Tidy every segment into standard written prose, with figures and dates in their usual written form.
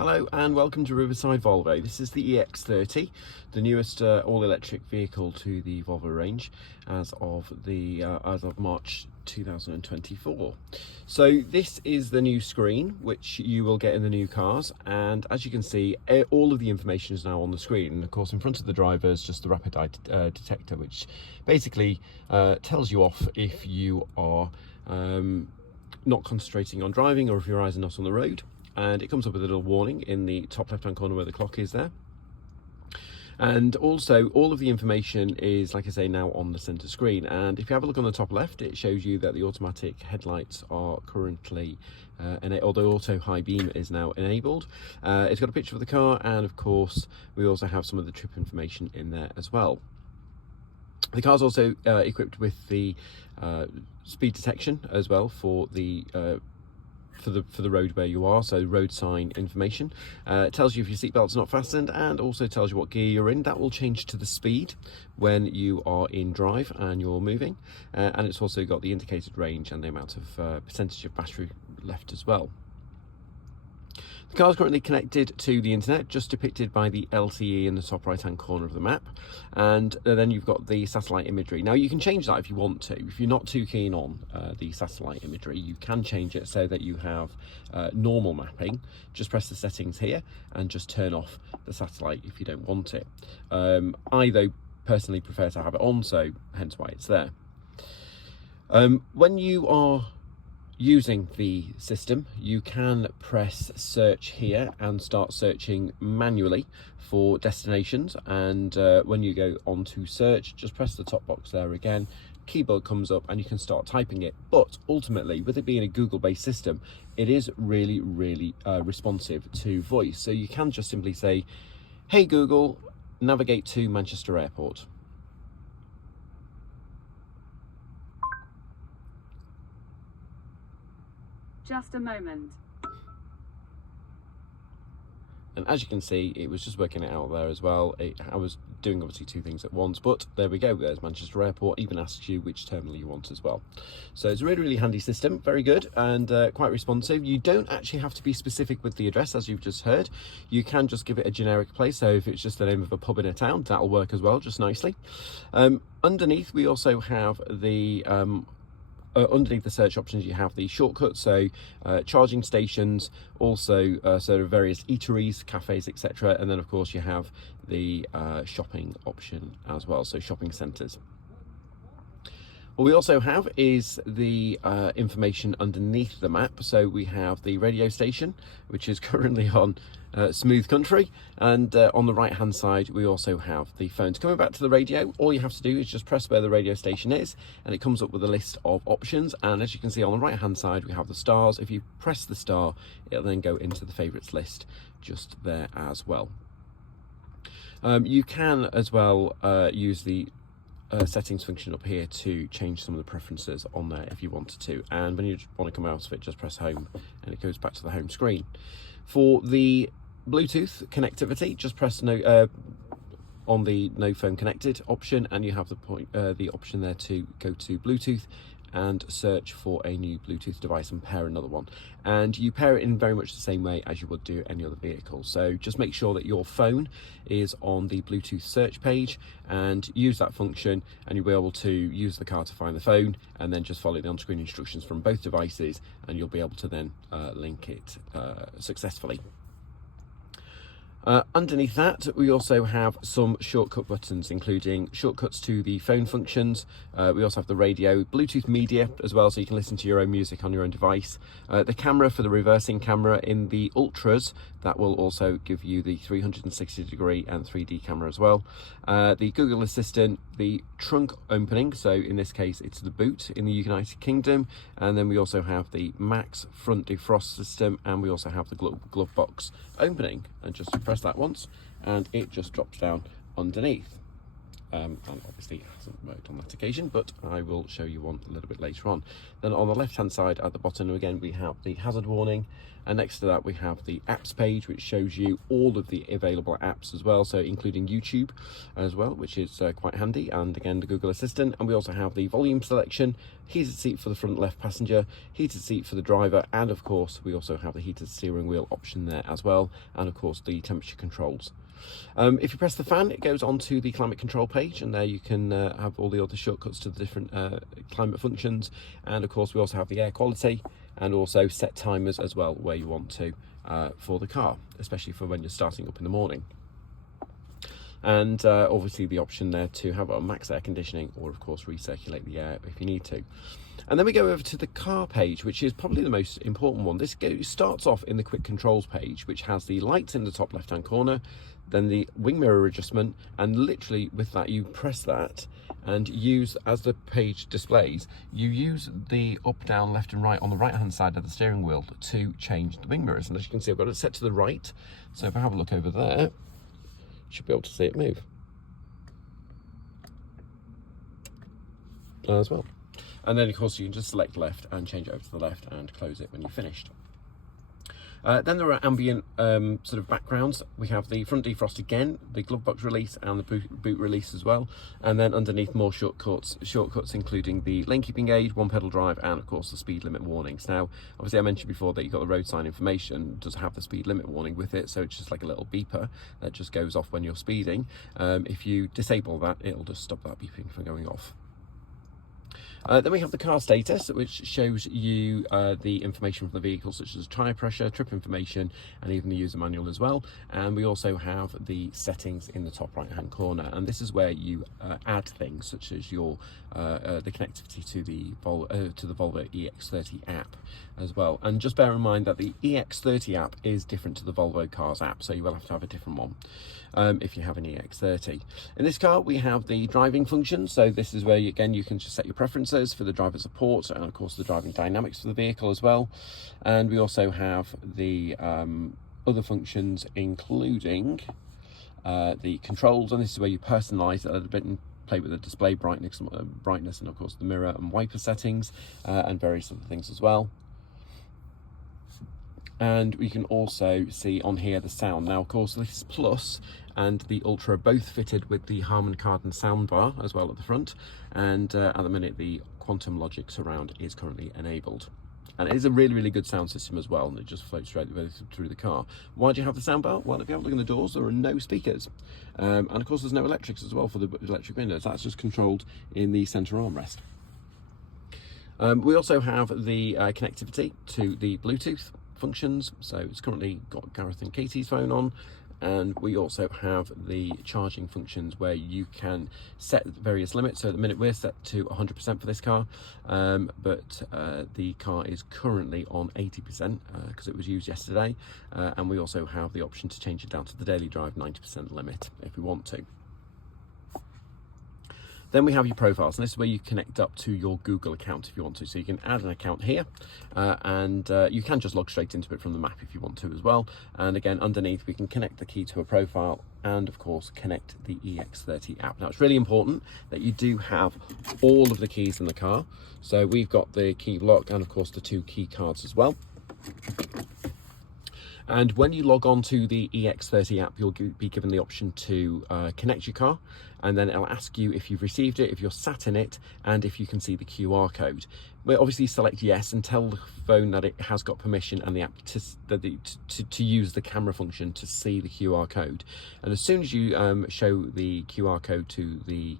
Hello and welcome to Riverside Volvo. This is the EX30, the newest all-electric vehicle to the Volvo range as of March 2024. So this is the new screen which you will get in the new cars, and as you can see, all of the information is now on the screen. And of course, in front of the driver is just the rapid eye detector, which basically tells you off if you are not concentrating on driving or if your eyes are not on the road. And it comes up with a little warning in the top left hand corner where the clock is there. And also all of the information is, like I say, now on the center screen. And if you have a look on the top left, it shows you that the automatic headlights are currently or the auto high beam is now enabled. It's got a picture of the car, and of course we also have some of the trip information in there as well. The car's also equipped with the speed detection as well for the for the road where you are, so road sign information. It tells you if your seatbelt's not fastened, and also tells you what gear you're in. That will change to the speed when you are in drive and you're moving, and it's also got the indicated range and the amount of percentage of battery left as well. The car is currently connected to the internet, just depicted by the LTE in the top right hand corner of the map, and then you've got the satellite imagery. Now you can change that if you want to. If you're not too keen on the satellite imagery, you can change it so that you have normal mapping. Just press the settings here and just turn off the satellite if you don't want it. I though personally prefer to have it on, so hence why it's there. When you are using the system, you can press search here and start searching manually for destinations, and when you go on to search, just press the top box there again, keyboard comes up and you can start typing it. But ultimately, with it being a Google based system, it is really responsive to voice, so you can just simply say, hey Google, navigate to Manchester Airport. Just a moment. And as you can see, it was just working it out there as well. I was doing obviously two things at once, but there we go, there's Manchester Airport. Even asks you which terminal you want as well. So it's a really handy system, very good, and quite responsive. You don't actually have to be specific with the address, as you've just heard. You can just give it a generic place, so if it's just the name of a pub in a town, that'll work as well, just nicely. Underneath we also have the underneath the search options, you have the shortcuts, so charging stations, also sort of various eateries, cafes, etc. And then of course you have the shopping option as well, so shopping centres. What we also have is the information underneath the map. So we have the radio station, which is currently on Smooth Country, and on the right hand side we also have the phones. Coming back to the radio, all you have to do is just press where the radio station is, and it comes up with a list of options. And as you can see on the right hand side, we have the stars. If you press the star, it'll then go into the favourites list just there as well. You can as well use the settings function up here to change some of the preferences on there if you wanted to, and when you want to come out of it, just press home and it goes back to the home screen. For the Bluetooth connectivity, just press no on the no phone connected option, and you have the option there to go to Bluetooth and search for a new Bluetooth device and pair another one, and you pair it in very much the same way as you would do any other vehicle. So just make sure that your phone is on the Bluetooth search page and use that function, and you'll be able to use the car to find the phone, and then just follow the on-screen instructions from both devices, and you'll be able to then link it successfully. Underneath that, we also have some shortcut buttons, including shortcuts to the phone functions. We also have the radio, Bluetooth media as well, so you can listen to your own music on your own device. The camera for the reversing camera in the Ultras, that will also give you the 360 degree and 3D camera as well. The Google Assistant, the trunk opening, so in this case it's the boot in the United Kingdom, and then we also have the Max front defrost system, and we also have the glove box opening, and just press that once and it just drops down underneath. and obviously it hasn't worked on that occasion, but I will show you one a little bit later on. Then on the left hand side at the bottom again we have the hazard warning, and next to that we have the apps page, which shows you all of the available apps as well, so including YouTube as well, which is quite handy, and again the Google Assistant. And we also have the volume selection, heated seat for the front left passenger, heated seat for the driver, and of course we also have the heated steering wheel option there as well, and of course the temperature controls. If you press the fan, it goes onto the climate control page, and there you can have all the other shortcuts to the different climate functions. And of course we also have the air quality, and also set timers as well where you want to for the car, especially for when you're starting up in the morning. And obviously the option there to have a max air conditioning, or of course recirculate the air if you need to. And then we go over to the car page, which is probably the most important one. This starts off in the quick controls page, which has the lights in the top left hand corner, then the wing mirror adjustment, and literally with that you press that and use, as the page displays, you use the up, down, left and right on the right hand side of the steering wheel to change the wing mirrors. And as you can see, I've got it set to the right, so if I have a look over there, you should be able to see it move as well. And then of course you can just select left and change it over to the left and close it when you're finished. Then there are ambient sort of backgrounds. We have the front defrost again, the glove box release and the boot release as well. And then underneath more shortcuts including the lane keeping aid, one pedal drive, and of course the speed limit warnings. Now, obviously I mentioned before that you've got the road sign information, does have the speed limit warning with it, so it's just like a little beeper that just goes off when you're speeding. If you disable that, it'll just stop that beeping from going off. Then we have the car status, which shows you the information from the vehicle, such as tyre pressure, trip information, and even the user manual as well. And we also have the settings in the top right hand corner, and this is where you add things such as your the connectivity to the Volvo EX30 app as well. And just bear in mind that the EX30 app is different to the Volvo Cars app, so you will have to have a different one if you have an EX30. In this car we have the driving function, so this is where you can just set your preferences for the driver support and of course the driving dynamics for the vehicle as well. And we also have the other functions, including the controls, and this is where you personalize it a little bit and play with the display brightness and of course the mirror and wiper settings and various other things as well. And we can also see on here the sound. Now of course this Plus and the Ultra are both fitted with the Harman Kardon soundbar as well at the front, and at the minute the Quantum Logic surround is currently enabled. And it is a really, really good sound system as well, and it just floats straight through the car. Why do you have the soundbar? Well, if you have a look in the doors, there are no speakers. And of course there's no electrics as well for the electric windows. That's just controlled in the centre armrest. We also have the connectivity to the Bluetooth functions, so it's currently got Gareth and Katie's phone on. And we also have the charging functions where you can set various limits. So at the minute we're set to 100% for this car, but the car is currently on 80% because it was used yesterday. And we also have the option to change it down to the daily drive 90% limit if we want to. Then we have your profiles, and this is where you connect up to your Google account if you want to. So you can add an account here, and you can just log straight into it from the map if you want to as well. And again, underneath we can connect the key to a profile, and of course connect the EX30 app. Now it's really important that you do have all of the keys in the car. So we've got the key lock and of course the 2 key cards as well. And when you log on to the EX30 app, you'll be given the option to connect your car, and then it'll ask you if you've received it, if you're sat in it, and if you can see the QR code. We'll obviously select yes and tell the phone that it has got permission and the app to use the camera function to see the QR code. And as soon as you show the QR code to the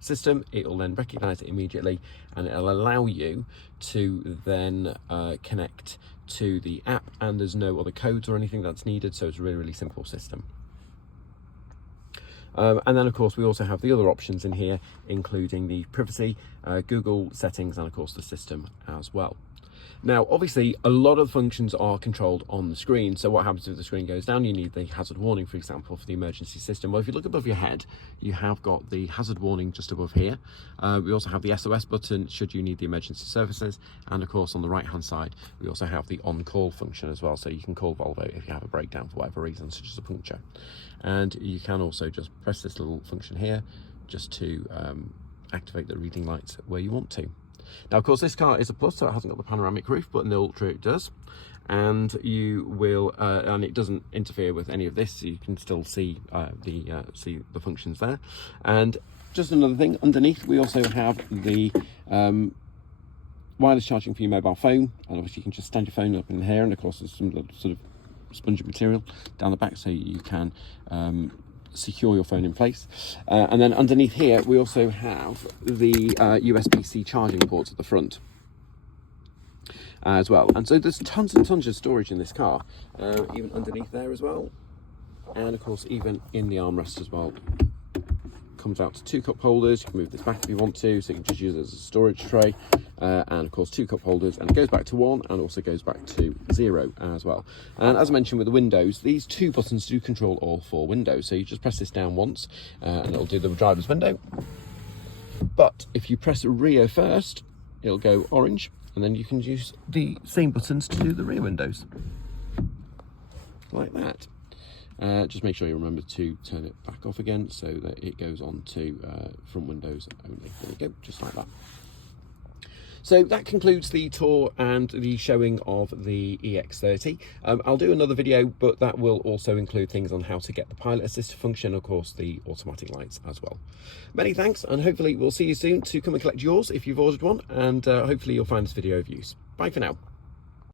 system, it will then recognize it immediately, and it'll allow you to then connect to the app, and there's no other codes or anything that's needed, so it's a really, really simple system. And then of course we also have the other options in here, including the privacy, Google settings, and of course the system as well. Now obviously a lot of functions are controlled on the screen, so what happens if the screen goes down? You need the hazard warning, for example, for the emergency system. Well, if you look above your head, you have got the hazard warning just above here. We also have the SOS button should you need the emergency services, and of course on the right hand side we also have the on-call function as well, so you can call Volvo if you have a breakdown for whatever reason, such as a puncture. And you can also just press this little function here just to activate the reading lights where you want to. Now, of course, this car is a plus, so it hasn't got the panoramic roof, but in the Ultra it does. And you will, and it doesn't interfere with any of this, so you can still see the functions there. And just another thing, underneath we also have the wireless charging for your mobile phone, and obviously you can just stand your phone up in here, and of course there's some little sort of spongy material down the back so you can secure your phone in place. And then underneath here we also have the USB-C charging ports at the front as well, and so there's tons and tons of storage in this car, even underneath there as well, and of course even in the armrest as well. Comes out to 2 cup holders. You can move this back if you want to, so you can just use it as a storage tray, and of course 2 cup holders, and it goes back to 1 and also goes back to 0 as well. And as I mentioned with the windows, these 2 buttons do control all 4 windows, so you just press this down once and it'll do the driver's window, but if you press rear first it'll go orange, and then you can use the same buttons to do the rear windows like that. Just make sure you remember to turn it back off again so that it goes on to front windows only. There we go, just like that. So that concludes the tour and the showing of the EX30. I'll do another video, but that will also include things on how to get the pilot assist function, of course the automatic lights as well. Many thanks, and hopefully we'll see you soon to come and collect yours if you've ordered one, and hopefully you'll find this video of use. Bye for now.